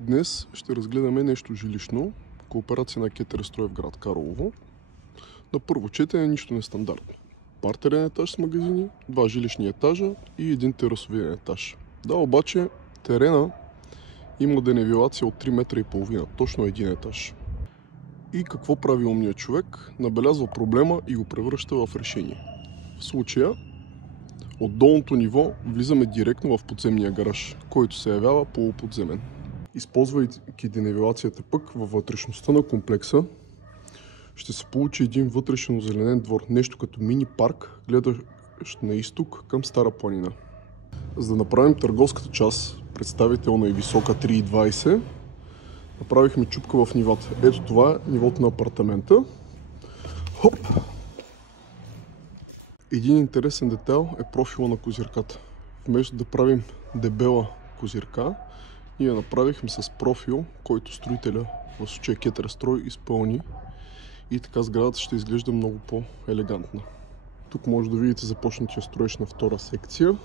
Днес ще разгледаме нещо жилищно. Кооперация на Кетерстрой в град Карлово. На първо четене нищо нестандартно. Партерен етаж с магазини, 2 жилищни етажа и един терасовия етаж. Да, обаче терена има денивелация от 3,5 метра, точно един етаж. И какво прави умният човек? Набелязва проблема и го превръща в решение. В случая от долното ниво влизаме директно в подземния гараж, който се явява полуподземен. Използвайки денивелацията пък във вътрешността на комплекса, ще се получи един вътрешен озеленен двор, нещо като мини парк, гледащ на изток към Стара планина. За да направим търговската част представителна и висока 3,20, направихме чупка в нивата. Ето това е нивото на апартамента. Хоп! Един интересен детайл е профила на козирката. Вместо да правим дебела козирка, ние направихме с профил, който строителя, в случая Кетерстрой, изпълни, и така сградата ще изглежда много по-елегантна. Тук може да видите започнатия строеж на втора секция.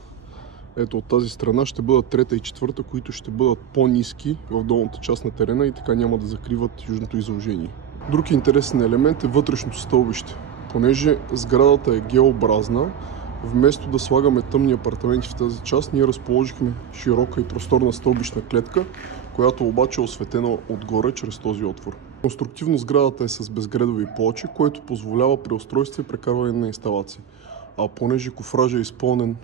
Ето от тази страна ще бъдат трета и четвърта, които ще бъдат по-ниски в долната част на терена и така няма да закриват южното изложение. Друг интересен елемент е вътрешното стълбище. Понеже сградата е геобразна, вместо да слагаме тъмни апартаменти в тази част, ние разположихме широка и просторна стълбищна клетка, която обаче е осветена отгоре чрез този отвор. Конструктивно сградата е с безгредови плочи, което позволява при устройство и прекарване на инсталации. А понеже кофража е изпълнен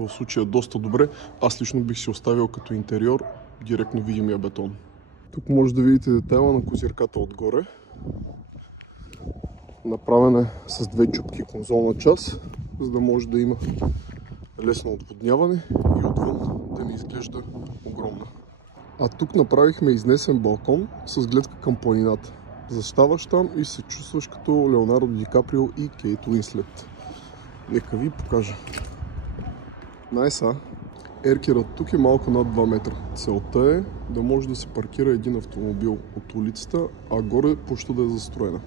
в случая доста добре, аз лично бих си оставил като интериор директно видимия бетон. Тук може да видите детайла на козирката отгоре. Направена е с 2 чупки конзолна част, за да може да има лесно отводняване и отвън да не изглежда огромна. А тук направихме изнесен балкон с гледка към планината. Заставаш там и се чувстваш като Леонардо Ди Каприо и Кейт Уинслет. Нека ви покажа. Найса! Еркерът тук е малко над 2 метра. Целта е да може да се паркира един автомобил от улицата, а горе площта да е застроена.